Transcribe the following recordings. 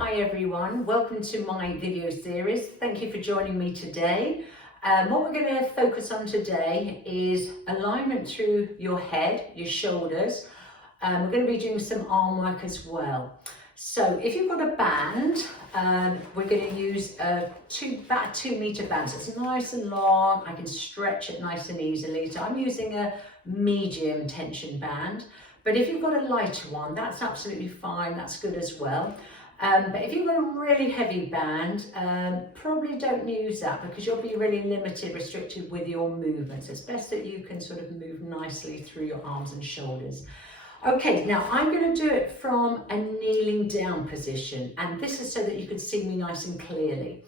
Hi everyone, welcome to my video series. Thank you for joining me today. What we're going to focus on today is alignment through your head, your shoulders. We're going to be doing some arm work as well. So if you've got a band, we're going to use about a 2 meter band. So it's nice and long, I can stretch it nice and easily. So I'm using a medium tension band. But if you've got a lighter one, that's absolutely fine, that's good as well. But if you've got a really heavy band, probably don't use that because you'll be really limited, restricted with your movements. It's best that you can sort of move nicely through your arms and shoulders. Okay, now I'm going to do it from a kneeling down position, and this is so that you can see me nice and clearly.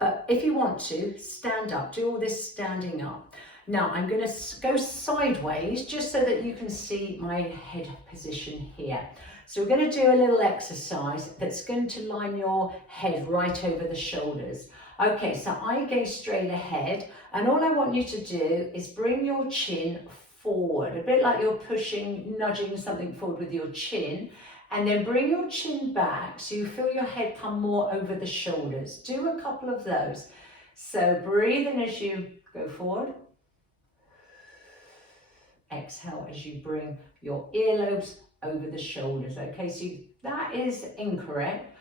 But if you want to, stand up, do all this standing up. Now I'm going to go sideways just so that you can see my head position here. So we're going to do a little exercise that's going to line your head right over the shoulders. Okay, so I gaze straight ahead, and all I want you to do is bring your chin forward, a bit like you're nudging something forward with your chin, and then bring your chin back so you feel your head come more over the shoulders. Do a couple of those. So breathe in as you go forward. Exhale as you bring your earlobes over the shoulders. Okay, so that is incorrect,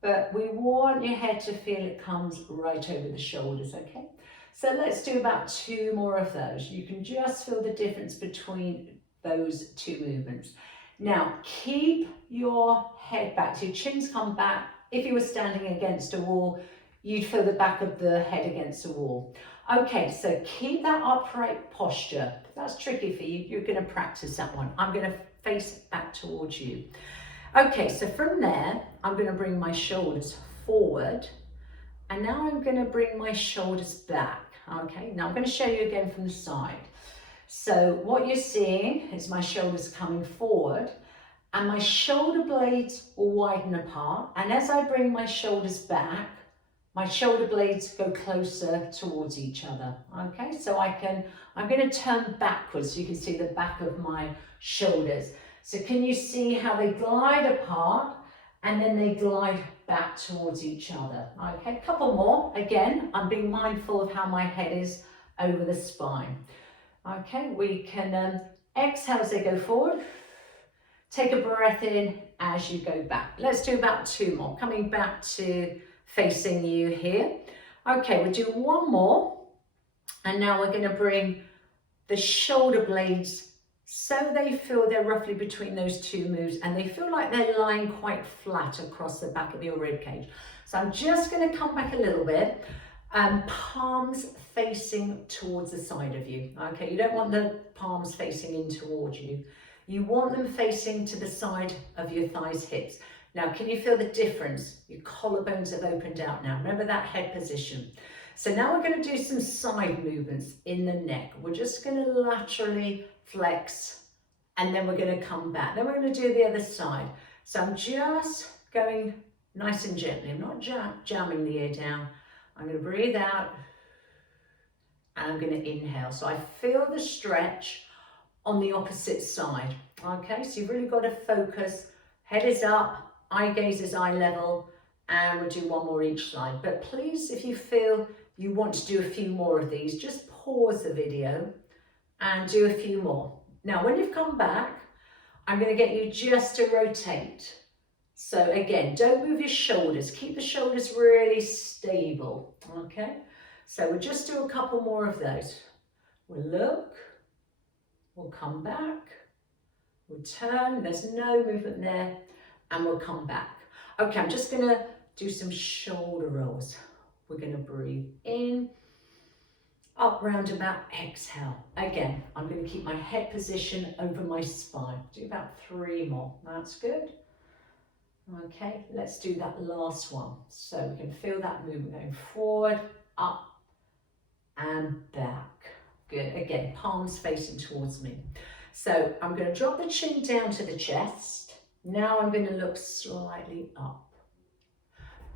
but we want your head to feel it comes right over the shoulders. Okay, so let's do about 2 more of those. You can just feel the difference between those 2 movements. Now keep your head back, so your chin's come back. If you were standing against a wall, you'd feel the back of the head against the wall. Okay, so keep that upright posture. If that's tricky for you, you're going to practice that one. I'm going to face back towards you. Okay, so from there, I'm going to bring my shoulders forward, and now I'm going to bring my shoulders back. Okay, now I'm going to show you again from the side. So what you're seeing is my shoulders coming forward, and my shoulder blades will widen apart, and as I bring my shoulders back, my shoulder blades go closer towards each other. Okay, so I'm going to turn backwards so you can see the back of my shoulders. So can you see how they glide apart and then they glide back towards each other? Okay, a couple more. Again, I'm being mindful of how my head is over the spine. Okay, we can exhale as they go forward. Take a breath in as you go back. Let's do about 2 more. Coming back to facing you here. Okay, we'll do 1 more, and now we're going to bring the shoulder blades so they feel they're roughly between those 2 moves, and they feel like they're lying quite flat across the back of your rib cage. So I'm just going to come back a little bit, palms facing towards the side of you. Okay, you don't want the palms facing in towards you. You want them facing to the side of your thighs, hips. Now, can you feel the difference? Your collarbones have opened out now. Remember that head position. So now we're going to do some side movements in the neck. We're just going to laterally flex, and then we're going to come back. Then we're going to do the other side. So I'm just going nice and gently. I'm not jamming the ear down. I'm going to breathe out, and I'm going to inhale. So I feel the stretch on the opposite side. Okay, so you've really got to focus. Head is up. Eye gaze is eye level, and we'll do 1 more each side. But please, if you feel you want to do a few more of these, just pause the video and do a few more. Now, when you've come back, I'm going to get you just to rotate. So again, don't move your shoulders. Keep the shoulders really stable, okay? So we'll just do a couple more of those. We'll look, we'll come back, we'll turn, there's no movement there, and we'll come back. Okay, I'm just going to do some shoulder rolls. We're going to breathe in, up, round about, exhale. Again, I'm going to keep my head position over my spine. Do about 3 more. That's good. Okay, let's do that last one. So we can feel that movement going forward, up, and back. Good. Again, palms facing towards me. So I'm going to drop the chin down to the chest. Now I'm going to look slightly up.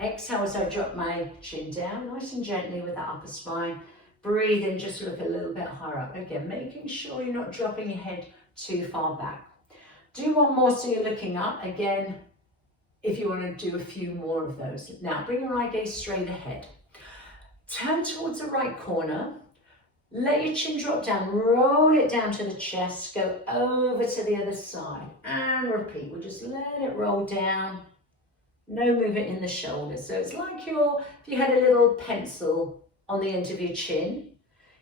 Exhale as I drop my chin down, nice and gently with that upper spine. Breathe in, just look a little bit higher up. Again, making sure you're not dropping your head too far back. Do 1 more so you're looking up. Again, if you want to do a few more of those. Now, bring your eye gaze straight ahead. Turn towards the right corner. Let your chin drop down, roll it down to the chest, go over to the other side and repeat. We'll just let it roll down. No movement in the shoulders. So it's like if you had a little pencil on the end of your chin,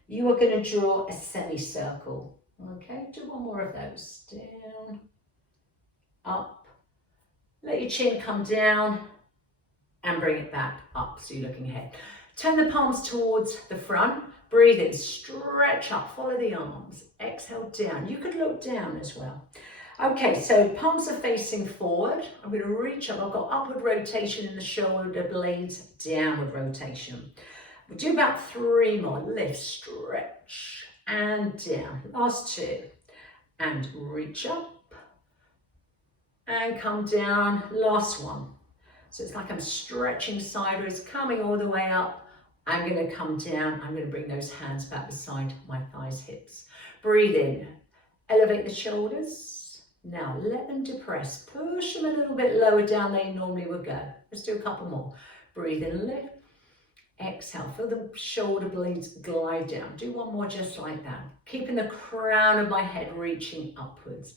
you are going to draw a semicircle. Okay, do one more of those. Down, up. Let your chin come down and bring it back up so you're looking ahead. Turn the palms towards the front. Breathe in, stretch up, follow the arms. Exhale down. You could look down as well. Okay, so palms are facing forward. I'm going to reach up. I've got upward rotation in the shoulder blades, downward rotation. We'll do about 3 more. Lift, stretch, and down. Last 2. And reach up. And come down. Last 1. So it's like I'm stretching sideways, coming all the way up. I'm going to come down. I'm going to bring those hands back beside my thighs, hips. Breathe in. Elevate the shoulders. Now let them depress. Push them a little bit lower down than they normally would go. Let's do a couple more. Breathe in, lift. Exhale. Feel the shoulder blades glide down. Do one more just like that. Keeping the crown of my head reaching upwards.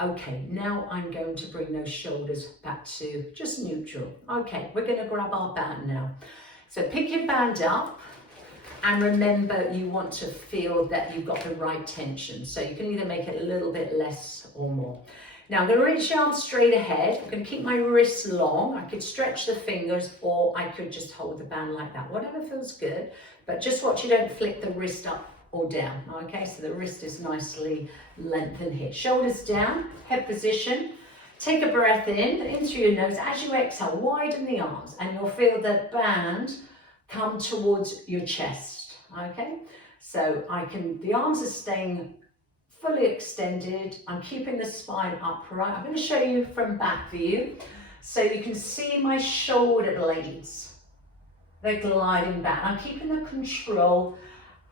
Okay, now I'm going to bring those shoulders back to just neutral. Okay, we're going to grab our band now. So pick your band up and remember you want to feel that you've got the right tension. So you can either make it a little bit less or more. Now I'm going to reach the arms straight ahead. I'm going to keep my wrists long. I could stretch the fingers or I could just hold the band like that. Whatever feels good, but just watch you don't flick the wrist up or down. Okay, so the wrist is nicely lengthened here. Shoulders down, head position. Take a breath in through your nose. As you exhale, widen the arms and you'll feel the band come towards your chest, okay? So the arms are staying fully extended. I'm keeping the spine upright. I'm going to show you from back view so you can see my shoulder blades. They're gliding back. I'm keeping the control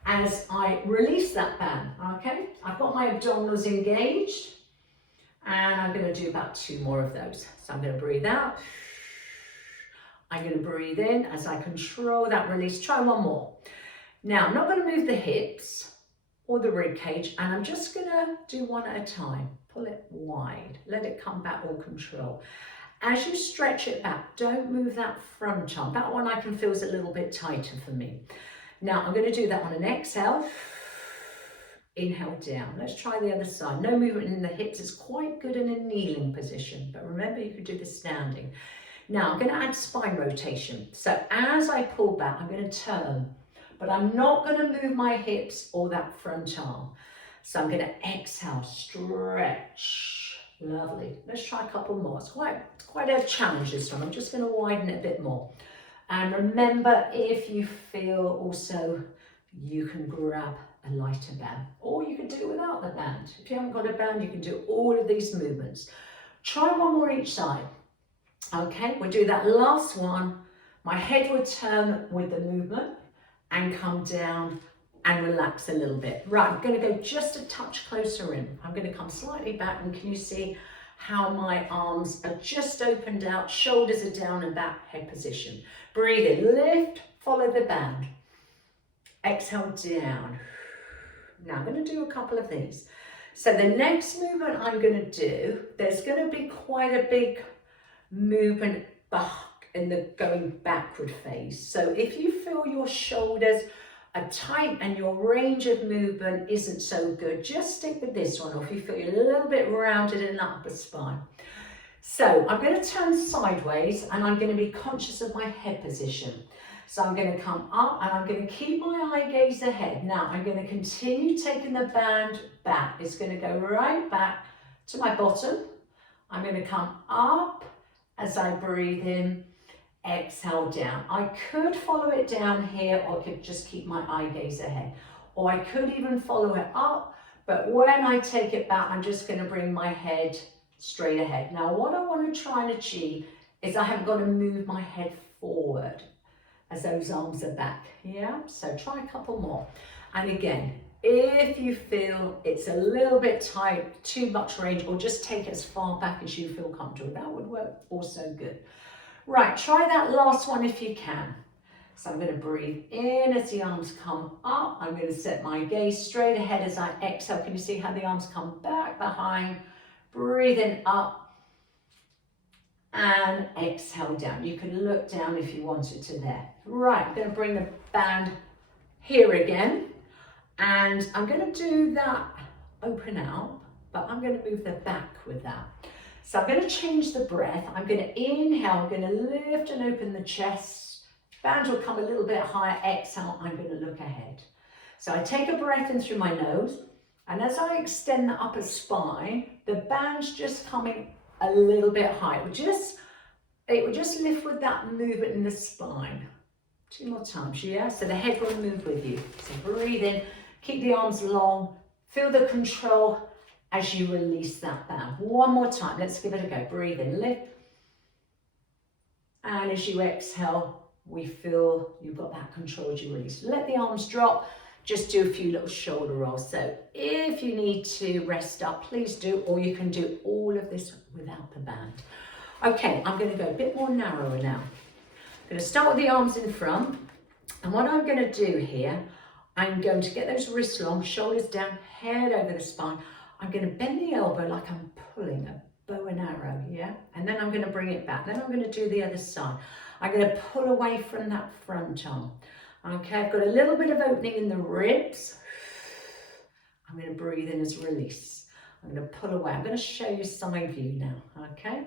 as I release that band, okay? I've got my abdominals engaged. And I'm going to do about 2 more of those. So I'm going to breathe out. I'm going to breathe in as I control that release. Try one more. Now, I'm not going to move the hips or the rib cage, and I'm just going to do one at a time. Pull it wide. Let it come back, all control. As you stretch it back, don't move that front arm. That one I can feel is a little bit tighter for me. Now, I'm going to do that on an exhale. Inhale down. Let's try the other side. No movement in the hips. It's quite good in a kneeling position, but remember you could do the standing. Now I'm going to add spine rotation. So as I pull back, I'm going to turn, but I'm not going to move my hips or that front arm. So I'm going to exhale, stretch. Lovely. Let's try a couple more. It's quite a challenge this time. I'm just going to widen it a bit more. And remember, if you feel also, you can grab a lighter band, or you can do it without the band. If you haven't got a band, you can do all of these movements. Try one more each side. Okay, we'll do that last one. My head will turn with the movement and come down and relax a little bit. Right, I'm going to go just a touch closer in. I'm going to come slightly back, and can you see how my arms are just opened out, shoulders are down and back, head position. Breathe in, lift, follow the band. Exhale down. Now I'm going to do a couple of these. So the next movement I'm going to do, there's going to be quite a big movement back in the going backward phase. So if you feel your shoulders are tight and your range of movement isn't so good, just stick with this one. Or if you feel you're a little bit rounded in the upper spine. So I'm going to turn sideways and I'm going to be conscious of my head position. So I'm going to come up and I'm going to keep my eye gaze ahead. Now I'm going to continue taking the band back. It's going to go right back to my bottom. I'm going to come up as I breathe in, exhale down. I could follow it down here, or I could just keep my eye gaze ahead. Or I could even follow it up, but when I take it back, I'm just going to bring my head straight ahead. Now what I want to try and achieve is I haven't got to move my head forward as those arms are back. Yeah, so try a couple more. And again, If you feel it's a little bit tight, too much range, or just take it as far back as you feel comfortable, that would work also good. Right, try that last one if you can. So I'm going to breathe in as the arms come up. I'm going to set my gaze straight ahead as I exhale. Can you see how the arms come back behind? Breathing up and exhale down. You can look down if you wanted to there. Right, I'm going to bring the band here again. And I'm going to do that open out, but I'm going to move the back with that. So I'm going to change the breath. I'm going to inhale, I'm going to lift and open the chest. Band will come a little bit higher. Exhale, I'm going to look ahead. So I take a breath in through my nose, and as I extend the upper spine, the band's just coming a little bit higher. It will just lift with that movement in the spine. 2 more times, yeah? So the head will move with you. So breathe in, keep the arms long, feel the control as you release that band. 1 more time, let's give it a go. Breathe in, lift. And as you exhale, we feel you've got that control as you release. Let the arms drop, just do a few little shoulder rolls. So if you need to rest up, please do, or you can do all of this without the band. Okay, I'm going to go a bit more narrower now. I'm going to start with the arms in front, and what I'm going to do here, I'm going to get those wrists long, shoulders down, head over the spine. I'm going to bend the elbow like I'm pulling a bow and arrow, yeah? And then I'm going to bring it back. Then I'm going to do the other side. I'm going to pull away from that front arm. Okay, I've got a little bit of opening in the ribs. I'm going to breathe in as release. I'm going to pull away. I'm going to show you side view now, okay?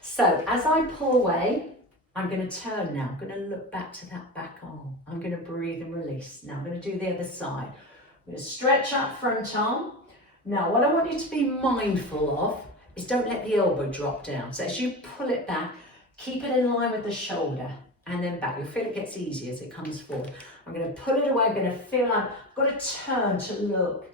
So as I pull away, I'm going to turn now. I'm going to look back to that back arm. I'm going to breathe and release. Now I'm going to do the other side. I'm going to stretch up front arm. Now what I want you to be mindful of is don't let the elbow drop down. So as you pull it back, keep it in line with the shoulder and then back. You'll feel it gets easier as it comes forward. I'm going to pull it away. I'm going to feel like I've got to turn to look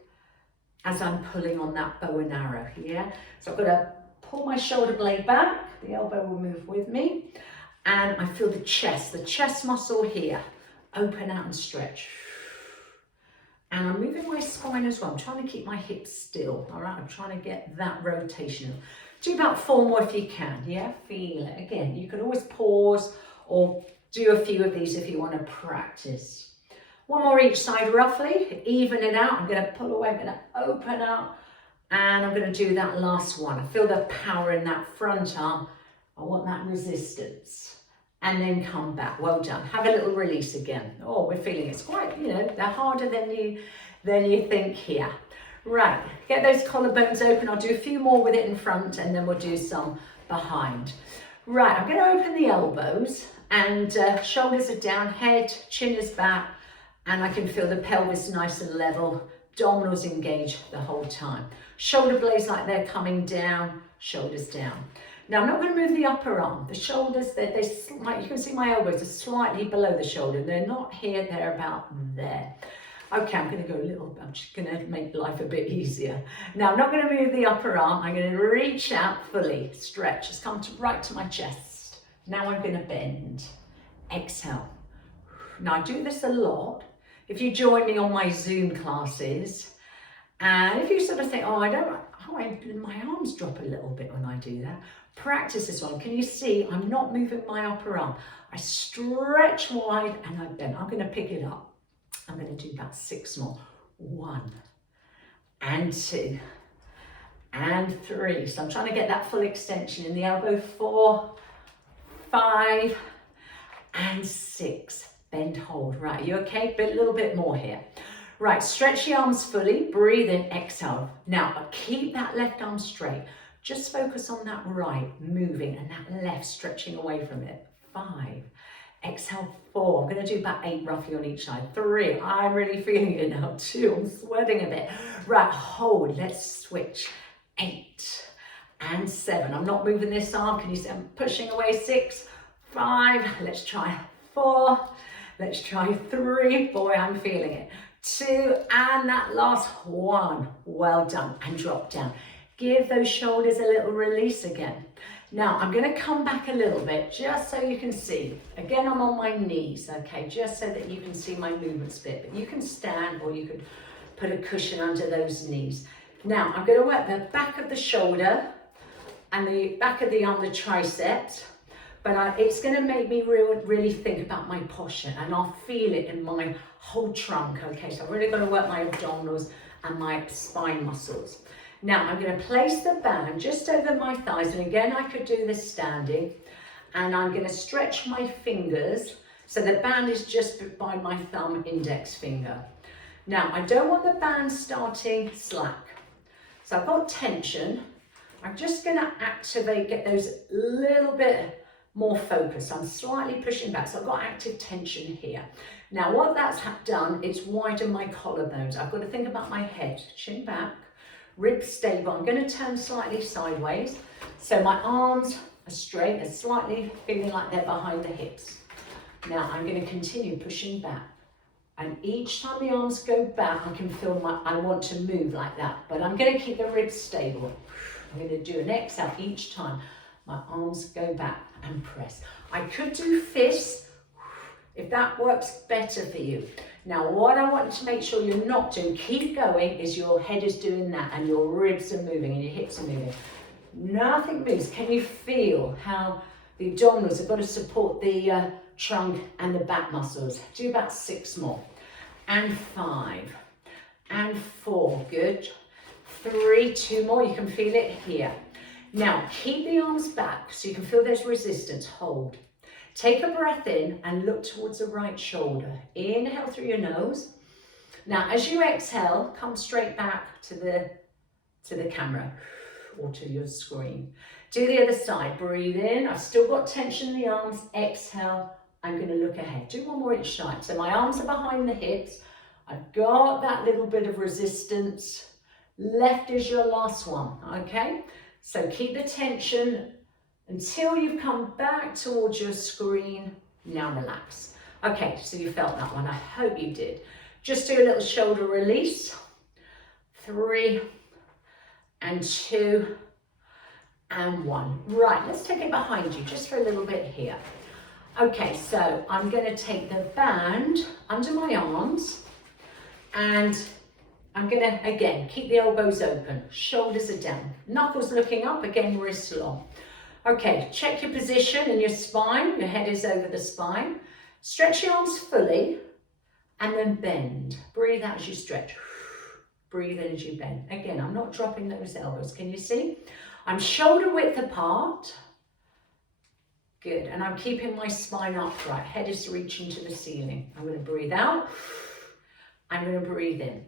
as I'm pulling on that bow and arrow, yeah? So I've got to pull my shoulder blade back. The elbow will move with me. And I feel the chest muscle here, open out and stretch. And I'm moving my spine as well. I'm trying to keep my hips still, all right? I'm trying to get that rotation. Do about 4 more if you can, yeah? Feel it. Again, you can always pause or do a few of these if you want to practice. 1 more each side roughly, even it out. I'm going to pull away, I'm going to open out, and I'm going to do that last one. I feel the power in that front arm. I want that resistance. And then come back. Well done. Have a little release again. Oh, we're feeling it's quite, they're harder than you think here. Right, get those collarbones open. I'll do a few more with it in front and then we'll do some behind. Right, I'm going to open the elbows and shoulders are down, head, chin is back, and I can feel the pelvis nice and level. Abdominals engaged the whole time. Shoulder blades like they're coming down, shoulders down. Now I'm not going to move the upper arm. The shoulders, you can see my elbows are slightly below the shoulder. They're not here, they're about there. Okay, I'm going to go a little, I'm just going to make life a bit easier. Now I'm not going to move the upper arm. I'm going to reach out fully, stretch. It's come right to my chest. Now I'm going to bend. Exhale. Now I do this a lot. If you join me on my Zoom classes, and if you sort of think, my arms drop a little bit when I do that. Practice this one. Can you see I'm not moving my upper arm? I stretch wide and I bend. I'm going to pick it up. I'm going to do about 6 more. 1 and 2 and 3. So I'm trying to get that full extension in the elbow. 4, 5 and 6. Bend, hold. Right, are you okay? A little bit more here. Right, stretch the arms fully. Breathe in, exhale. Now, keep that left arm straight. Just focus on that right moving and that left stretching away from it. 5. Exhale, 4. I'm going to do about 8 roughly on each side. 3. I'm really feeling it now. 2. I'm sweating a bit. Right, hold. Let's switch. 8 and 7. I'm not moving this arm. Can you see I'm pushing away? 6, 5. Let's try 4. Let's try 3. Boy, I'm feeling it. 2 and that last 1. Well done. And drop down. Give those shoulders a little release again. Now I'm going to come back a little bit just so you can see. Again, I'm on my knees, okay, just so that you can see my movements a bit. But you can stand or you could put a cushion under those knees. Now I'm going to work the back of the shoulder and the back of the arm, the triceps, but it's going to make me really think about my posture, and I'll feel it in my whole trunk. Okay, so I'm really going to work my abdominals and my spine muscles. Now I'm going to place the band just over my thighs, and again I could do this standing, and I'm going to stretch my fingers so the band is just by my thumb index finger. Now I don't want the band starting slack, so I've got tension. I'm just going to activate, get those little bit more focus. I'm slightly pushing back, so I've got active tension here. Now what that's done, it's widened my collarbones. I've got to think about my head, chin back, ribs stable. I'm going to turn slightly sideways, so my arms are straight, they're slightly feeling like they're behind the hips. Now I'm going to continue pushing back, and each time the arms go back, I can feel I want to move like that, but I'm going to keep the ribs stable. I'm going to do an exhale each time my arms go back and press. I could do fists if that works better for you. Now what I want to make sure you're not doing, keep going, is your head is doing that and your ribs are moving and your hips are moving. Nothing moves. Can you feel how the abdominals have got to support the trunk and the back muscles? Do about 6 more. And 5. And 4. Good. 3, 2 more. You can feel it here. Now keep the arms back so you can feel there's resistance. Hold. Take a breath in and look towards the right shoulder. Inhale through your nose. Now as you exhale, come straight back to the camera or to your screen. Do the other side. Breathe in. I've still got tension in the arms. Exhale. I'm going to look ahead. Do one more each side. So my arms are behind the hips. I've got that little bit of resistance. Left is your last one. Okay? So keep the tension until you've come back towards your screen. Now relax. Okay, so you felt that one. I hope you did. Just do a little shoulder release. 3 and 2 and 1. Right, let's take it behind you just for a little bit here. Okay, so I'm going to take the band under my arms, and I'm going to, again, keep the elbows open, shoulders are down, knuckles looking up, again, wrists long. Okay, check your position in your spine, your head is over the spine. Stretch your arms fully, and then bend. Breathe out as you stretch. Breathe in as you bend. Again, I'm not dropping those elbows, can you see? I'm shoulder width apart. Good, and I'm keeping my spine upright. Head is reaching to the ceiling. I'm going to breathe out. I'm going to breathe in.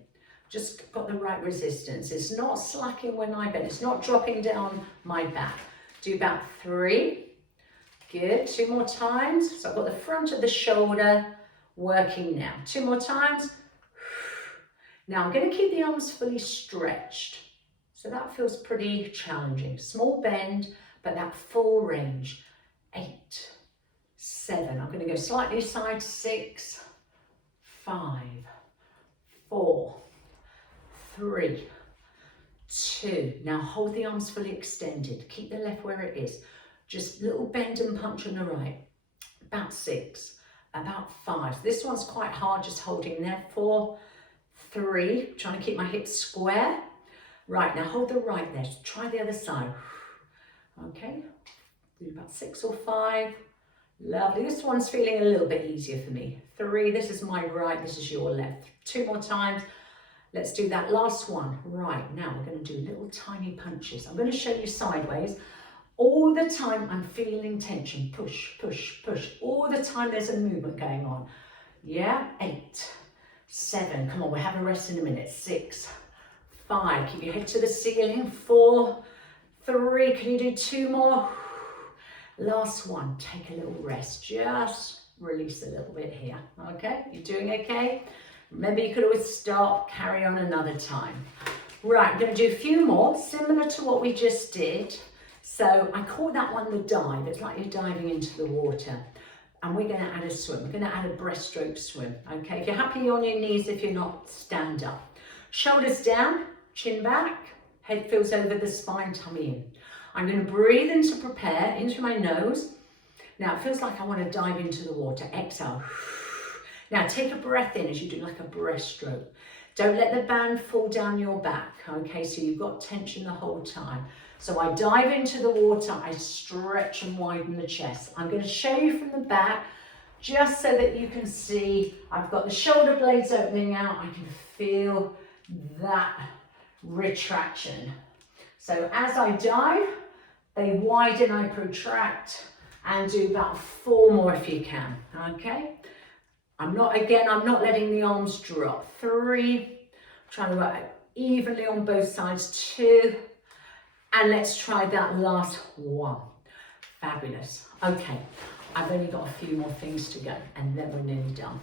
Just got the right resistance. It's not slacking when I bend. It's not dropping down my back. Do about 3. Good, 2 more times. So I've got the front of the shoulder working now. 2 more times. Now I'm going to keep the arms fully stretched. So that feels pretty challenging. Small bend, but that full range. 8, 7. I'm going to go slightly aside. 6, 5, 4, 3, 2. Now hold the arms fully extended. Keep the left where it is. Just little bend and punch on the right. About 6, about 5. This one's quite hard, just holding there. 4, 3. Trying to keep my hips square. Right, now hold the right there. Try the other side. Okay. Do about 6 or 5. Lovely. This one's feeling a little bit easier for me. 3. This is my right. This is your left. 2 more times. Let's do that last one. Right, now we're going to do little tiny punches. I'm going to show you sideways. All the time I'm feeling tension. Push, push, push. All the time there's a movement going on. Yeah, 8, 7. Come on, we'll have a rest in a minute. 6, 5. Keep your head to the ceiling. 4, 3. Can you do 2 more? Last one. Take a little rest. Just release a little bit here. Okay, you doing okay? Remember, you could always stop, carry on another time. Right, I'm going to do a few more, similar to what we just did. So I call that one the dive. It's like you're diving into the water. And we're going to add a swim. We're going to add a breaststroke swim. Okay, if you're happy on your knees, if you're not, stand up. Shoulders down, chin back, head feels over the spine, tummy in. I'm going to breathe in to prepare, into my nose. Now it feels like I want to dive into the water. Exhale. Now take a breath in as you do like a breaststroke. Don't let the band fall down your back, okay? So you've got tension the whole time. So I dive into the water, I stretch and widen the chest. I'm going to show you from the back, just so that you can see. I've got the shoulder blades opening out. I can feel that retraction. So as I dive, they widen, I protract, and do about 4 more if you can, okay? I'm not letting the arms drop. 3, trying to work evenly on both sides. 2, and let's try that last 1. Fabulous. Okay, I've only got a few more things to go, and then we're nearly done.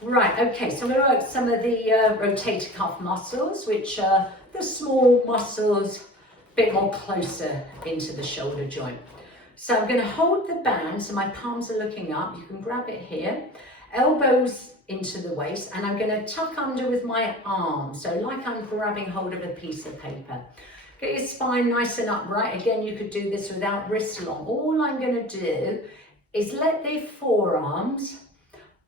Right, okay, so I'm going to work some of the rotator cuff muscles, which are the small muscles, a bit more closer into the shoulder joint. So I'm going to hold the band, so my palms are looking up. You can grab it here, elbows into the waist, and I'm going to tuck under with my arms, so like I'm grabbing hold of a piece of paper. Get your spine nice and upright. Again, you could do this without wrists long. All I'm going to do is let the forearms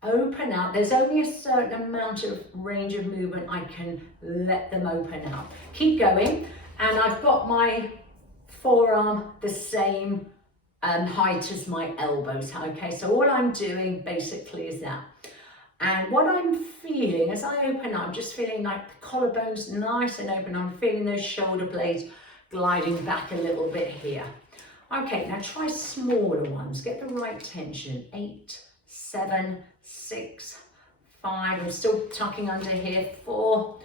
open out. There's only a certain amount of range of movement I can let them open up. Keep going, and I've got my forearm the same height as my elbows, okay? So all I'm doing basically is that. And what I'm feeling as I open up, I'm just feeling like the collarbone's nice and open. I'm feeling those shoulder blades gliding back a little bit here. Okay, now try smaller ones. Get the right tension. 8, 7, 6, 5. I'm still tucking under here. 4,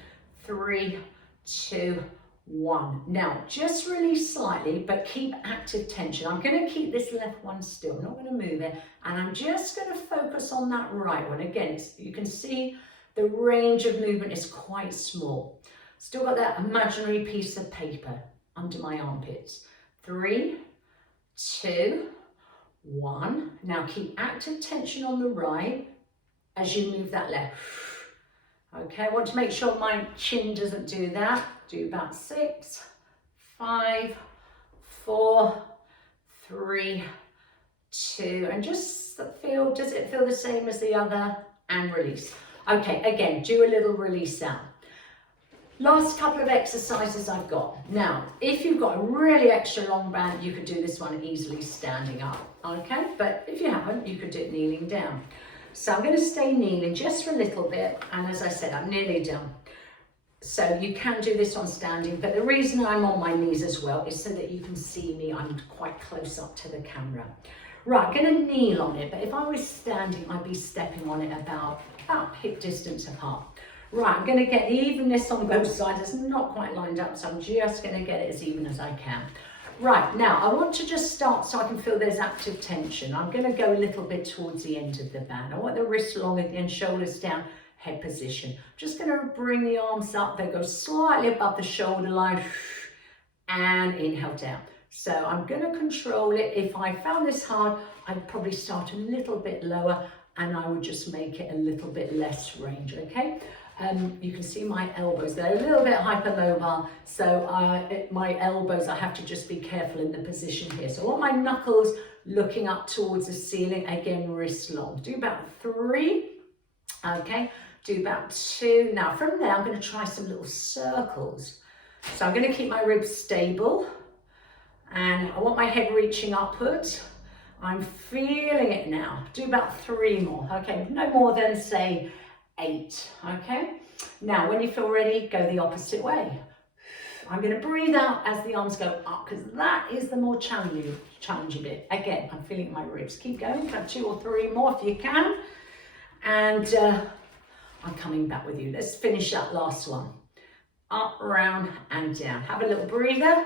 3, 2, 1. Now, just release slightly, but keep active tension. I'm going to keep this left one still. I'm not going to move it. And I'm just going to focus on that right one. Again, you can see the range of movement is quite small. Still got that imaginary piece of paper under my armpits. 3, 2, 1. Now keep active tension on the right as you move that left. Okay, I want to make sure my chin doesn't do that. Do about 6, 5, 4, 3, 2, and just feel, does it feel the same as the other? And release. Okay, again, do a little release out. Last couple of exercises I've got. Now, if you've got a really extra long band, you could do this one easily standing up, okay? But if you haven't, you could do it kneeling down. So I'm going to stay kneeling just for a little bit, and as I said, I'm nearly done. So you can do this on standing, but the reason I'm on my knees as well is so that you can see me. I'm quite close up to the camera. Right, I'm going to kneel on it, but if I was standing, I'd be stepping on it about hip distance apart. Right, I'm going to get the evenness on both sides. It's not quite lined up, so I'm just going to get it as even as I can. Right, now I want to just start so I can feel there's active tension. I'm going to go a little bit towards the end of the band. I want the wrists long again, shoulders down, head position. I'm just going to bring the arms up. They go slightly above the shoulder line and inhale down. So I'm going to control it. If I found this hard, I'd probably start a little bit lower and I would just make it a little bit less range, okay? You can see my elbows, they're a little bit hypermobile, so my elbows, I have to just be careful in the position here. So I want my knuckles looking up towards the ceiling, again, wrist long. Do about 3, okay? Do about 2. Now from there, I'm going to try some little circles. So I'm going to keep my ribs stable, and I want my head reaching upwards. I'm feeling it now. Do about 3 more, okay? No more than, say, 8, okay? Now, when you feel ready, go the opposite way. I'm going to breathe out as the arms go up, because that is the more challenging bit. Again, I'm feeling my ribs. Keep going, have 2 or 3 more if you can. And I'm coming back with you. Let's finish that last one. Up, round, and down. Have a little breather,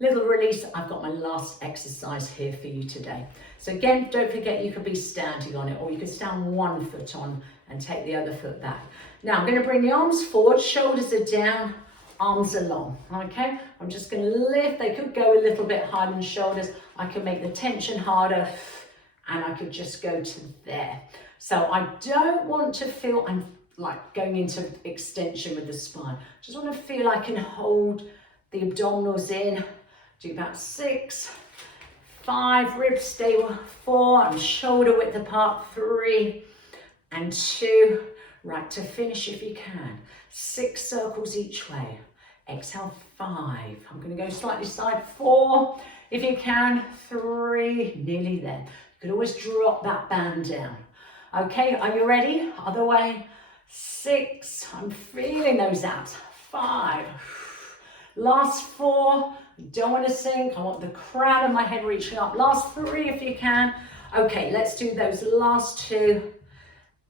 little release. I've got my last exercise here for you today. So again, don't forget you could be standing on it, or you could stand 1 foot on and take the other foot back. Now I'm going to bring the arms forward, shoulders are down, arms are long, okay? I'm just going to lift. They could go a little bit higher than shoulders. I can make the tension harder, and I could just go to there. So I don't want to feel I'm like going into extension with the spine. Just want to feel I can hold the abdominals in. Do about 6, 5, ribs stable, 4, and shoulder width apart, 3, and 2. Right, to finish if you can. 6 circles each way. Exhale, 5. I'm going to go slightly side. 4, if you can. 3, nearly there. You could always drop that band down. Okay, are you ready? Other way. 6, I'm feeling those abs. 5, last 4, don't want to sink. I want the crown of my head reaching up. Last 3 if you can. Okay, let's do those last 2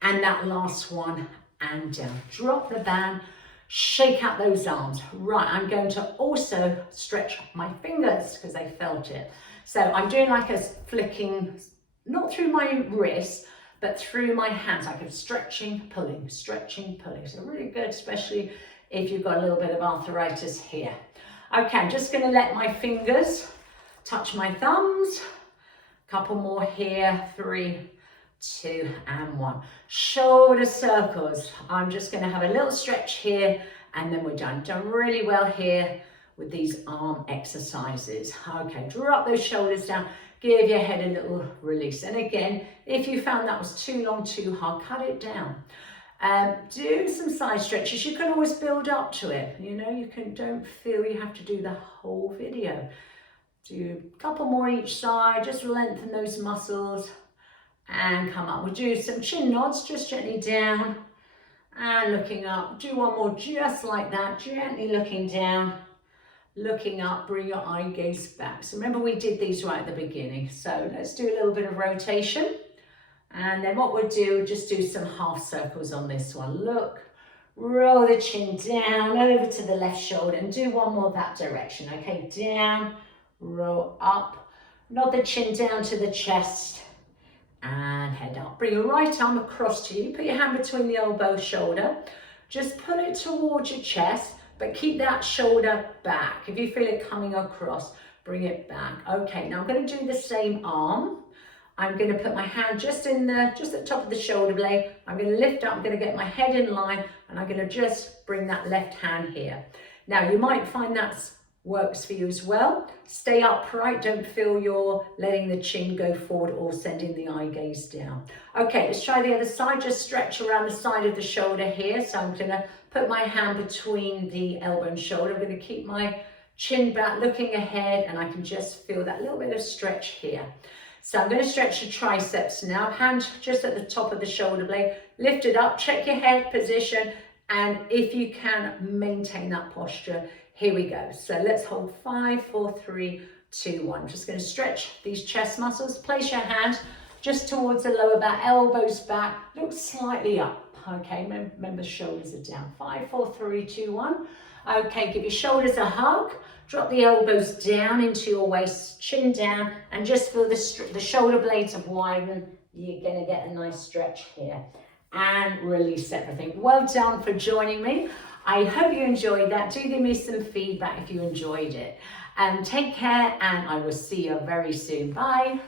and that last one and down. Drop the band, shake out those arms. Right, I'm going to also stretch my fingers because they felt it. So I'm doing like a flicking, not through my wrists, but through my hands, like I'm stretching, pulling, stretching, pulling. So really good, especially if you've got a little bit of arthritis here. Okay, I'm just gonna let my fingers touch my thumbs. Couple more here, 3, 2, and 1. Shoulder circles. I'm just gonna have a little stretch here and then we're done. Done really well here with these arm exercises. Okay, drop those shoulders down. Give your head a little release. And again, if you found that was too long, too hard, cut it down. Do some side stretches. You can always build up to it. You know, don't feel you have to do the whole video. Do a couple more each side, just lengthen those muscles and come up. We'll do some chin nods, just gently down and looking up. Do one more just like that, gently looking down. Looking up, bring your eye gaze back. So remember we did these right at the beginning. So let's do a little bit of rotation. And then what we'll do, just do some half circles on this one. Look, roll the chin down, over to the left shoulder and do one more that direction. Okay, down, roll up, nod the chin down to the chest and head up. Bring your right arm across to you. Put your hand between the elbow, shoulder. Just pull it towards your chest. But keep that shoulder back. If you feel it coming across, bring it back. Okay, now I'm going to do the same arm. I'm going to put my hand just at the top of the shoulder blade. I'm going to lift up, I'm going to get my head in line, and I'm going to just bring that left hand here. Now, you might find that works for you as well. Stay upright, don't feel you're letting the chin go forward or sending the eye gaze down. Okay, let's try the other side. Just stretch around the side of the shoulder here. So I'm going to put my hand between the elbow and shoulder. I'm going to keep my chin back, looking ahead, and I can just feel that little bit of stretch here. So I'm going to stretch the triceps now. Hand just at the top of the shoulder blade. Lift it up, check your head position, and if you can, maintain that posture. Here we go. So let's hold 5, 4, 3, 2, 1. I'm just going to stretch these chest muscles. Place your hand just towards the lower back, elbows back, look slightly up. Okay, remember shoulders are down. 5, 4, 3, 2, 1. Okay, give your shoulders a hug. Drop the elbows down into your waist, chin down, and just feel the shoulder blades widen. You're going to get a nice stretch here. And release everything. Well done for joining me. I hope you enjoyed that. Do give me some feedback if you enjoyed it. Take care, and I will see you very soon. Bye.